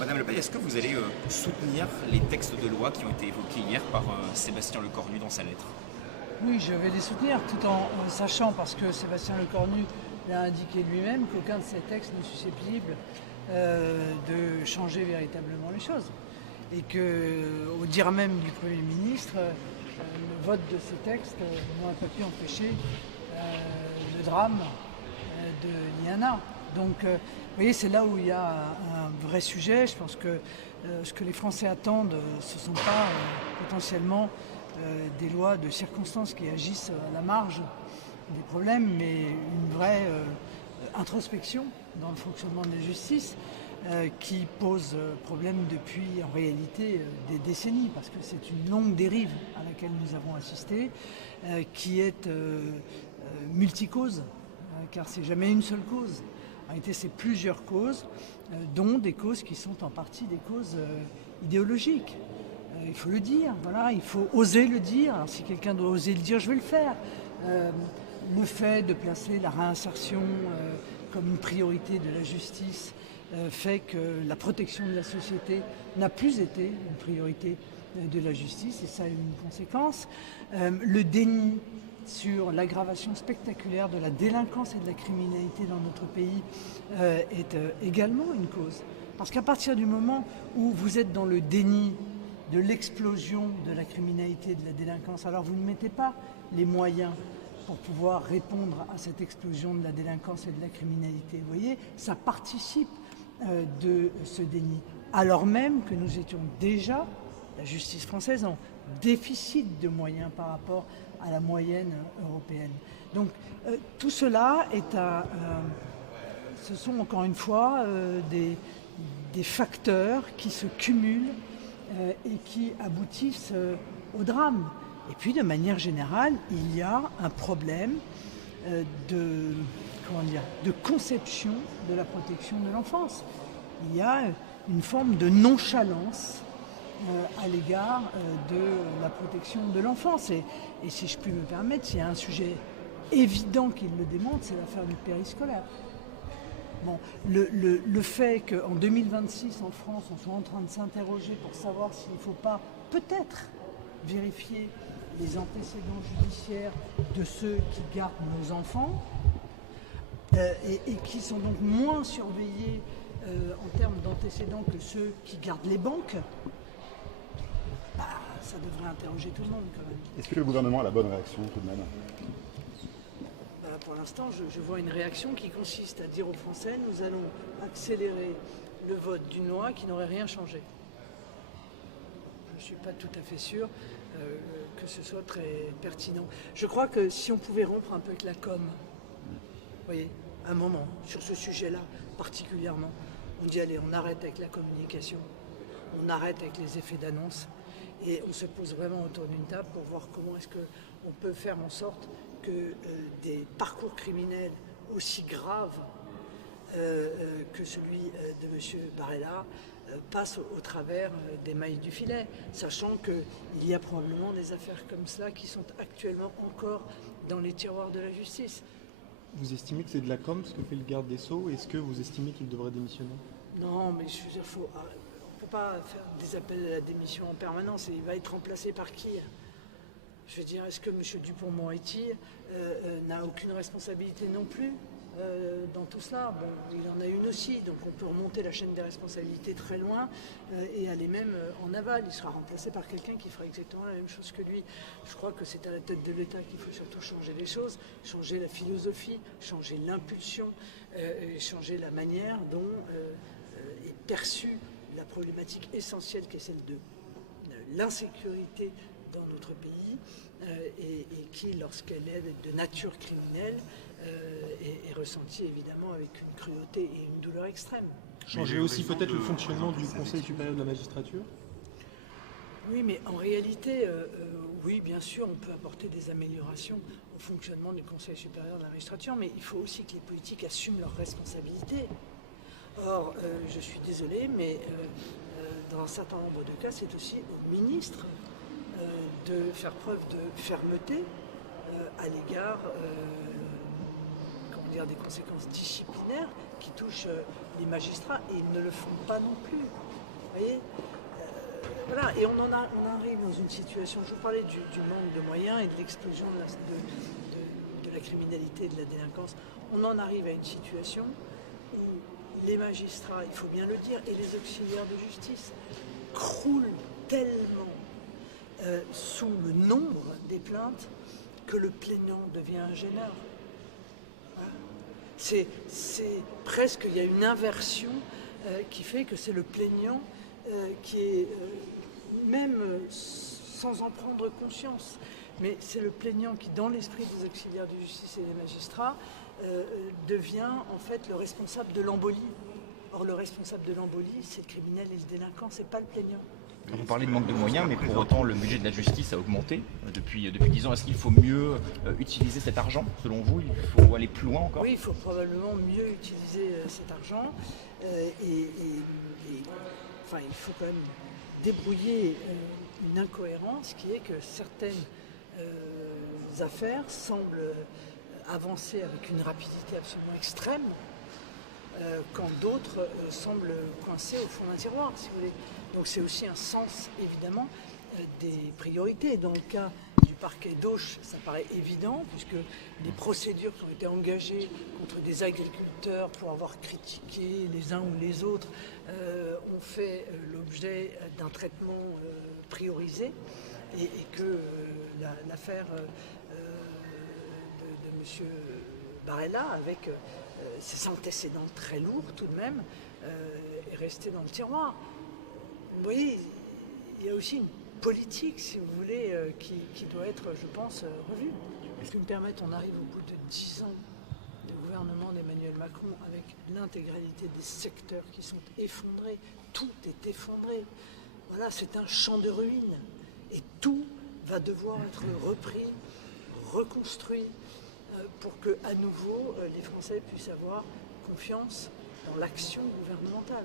Madame Le Pen, est-ce que vous allez soutenir les textes de loi qui ont été évoqués hier par Sébastien Lecornu dans sa lettre? Oui, je vais les soutenir tout en sachant, parce que Sébastien Lecornu l'a indiqué lui-même, qu'aucun de ces textes n'est susceptible de changer véritablement les choses. Et qu'au dire même du Premier ministre, le vote de ces textes n'a pas pu empêcher le drame de Liana. Donc, vous voyez, c'est là où il y a un vrai sujet. Je pense que ce que les Français attendent, ce ne sont pas potentiellement des lois de circonstances qui agissent à la marge des problèmes, mais une vraie introspection dans le fonctionnement de la justice qui pose problème depuis en réalité des décennies, parce que c'est une longue dérive à laquelle nous avons assisté, qui est multicause, car c'est jamais une seule cause. En réalité, c'est plusieurs causes, dont des causes qui sont en partie des causes idéologiques. Il faut le dire, voilà, il faut oser le dire. Alors, si quelqu'un doit oser le dire, je vais le faire. Le fait de placer la réinsertion comme une priorité de la justice fait que la protection de la société n'a plus été une priorité de la justice, et ça a eu une conséquence. Le déni sur l'aggravation spectaculaire de la délinquance et de la criminalité dans notre pays est également une cause. Parce qu'à partir du moment où vous êtes dans le déni de l'explosion de la criminalité et de la délinquance, alors vous ne mettez pas les moyens pour pouvoir répondre à cette explosion de la délinquance et de la criminalité. Vous voyez, ça participe de ce déni. Alors même que nous étions déjà, la justice française, en déficit de moyens par rapport à la moyenne européenne. Donc tout cela est ce sont encore une fois des facteurs qui se cumulent et qui aboutissent au drame. Et puis de manière générale, il y a un problème de conception de la protection de l'enfance. Il y a une forme de nonchalance à l'égard de la protection de l'enfance. Et si je puis me permettre, s'il y a un sujet évident qui le démontre, c'est l'affaire du périscolaire. Bon, le fait qu'en 2026, en France, on soit en train de s'interroger pour savoir s'il ne faut pas peut-être vérifier les antécédents judiciaires de ceux qui gardent nos enfants et qui sont donc moins surveillés en termes d'antécédents que ceux qui gardent les banques, ça devrait interroger tout le monde quand même. Est-ce que le gouvernement a la bonne réaction tout de même? Pour l'instant, je vois une réaction qui consiste à dire aux Français, nous allons accélérer le vote d'une loi qui n'aurait rien changé. Je ne suis pas tout à fait sûr que ce soit très pertinent. Je crois que si on pouvait rompre un peu avec la com, vous voyez, un moment, sur ce sujet-là particulièrement, on dit allez, on arrête avec la communication, on arrête avec les effets d'annonce, et on se pose vraiment autour d'une table pour voir comment est-ce qu'on peut faire en sorte que des parcours criminels aussi graves que celui de M. Barella passent au travers des mailles du filet, sachant qu'il y a probablement des affaires comme ça qui sont actuellement encore dans les tiroirs de la justice. Vous estimez que c'est de la com ce que fait le garde des Sceaux? Est-ce que vous estimez qu'il devrait démissionner? Non, mais je veux dire, on ne peut pas faire des appels à la démission en permanence, et il va être remplacé par qui? Je veux dire, est-ce que M. Dupond-Moretti n'a aucune responsabilité non plus dans tout cela? Bon, il en a une aussi, donc on peut remonter la chaîne des responsabilités très loin et aller même en aval. Il sera remplacé par quelqu'un qui fera exactement la même chose que lui. Je crois que c'est à la tête de l'État qu'il faut surtout changer les choses, changer la philosophie, changer l'impulsion, changer la manière dont est perçue la problématique essentielle qui est celle de l'insécurité dans notre pays et qui, lorsqu'elle est de nature criminelle, est ressentie évidemment avec une cruauté et une douleur extrême. Changer aussi peut-être le fonctionnement du Conseil supérieur de la magistrature? Oui, mais en réalité, oui, bien sûr, on peut apporter des améliorations au fonctionnement du Conseil supérieur de la magistrature, mais il faut aussi que les politiques assument leurs responsabilités. Or, je suis désolé, mais dans un certain nombre de cas, c'est aussi au ministre de faire preuve de fermeté à l'égard des conséquences disciplinaires qui touchent les magistrats, et ils ne le font pas non plus. Vous voyez, voilà, et on arrive dans une situation, je vous parlais du manque de moyens et de l'explosion de la criminalité et de la délinquance, on en arrive à une situation où les magistrats, il faut bien le dire, et les auxiliaires de justice croulent tellement sous le nombre des plaintes que le plaignant devient un gêneur. C'est presque, il y a une inversion qui fait que c'est le plaignant qui est, même sans en prendre conscience, mais c'est le plaignant qui, dans l'esprit des auxiliaires de justice et des magistrats, devient en fait le responsable de l'embolie. Or, le responsable de l'embolie, c'est le criminel et le délinquant, c'est pas le plaignant. Vous parlez de manque de moyens, mais pour autant, le budget de la justice a augmenté depuis 10 ans. Est-ce qu'il faut mieux utiliser cet argent, selon vous? Il faut aller plus loin encore? Oui, il faut probablement mieux utiliser cet argent. Enfin, il faut quand même débrouiller une incohérence qui est que certaines affaires semblent avancer avec une rapidité absolument extrême, quand d'autres semblent coincées au fond d'un tiroir, si vous voulez. Donc c'est aussi un sens, évidemment, des priorités. Dans le cas du parquet d'Auch, ça paraît évident, puisque les procédures qui ont été engagées contre des agriculteurs pour avoir critiqué les uns ou les autres ont fait l'objet d'un traitement priorisé, et que l'affaire de M. Barella, avec ses antécédents très lourds tout de même, est restée dans le tiroir. Vous voyez, il y a aussi une politique, si vous voulez, qui doit être, je pense, revue. Si vous me permettez, on arrive au bout de 10 ans de gouvernement d'Emmanuel Macron avec l'intégralité des secteurs qui sont effondrés. Tout est effondré. Voilà, c'est un champ de ruines. Et tout va devoir être repris, reconstruit, pour que, à nouveau, les Français puissent avoir confiance dans l'action gouvernementale.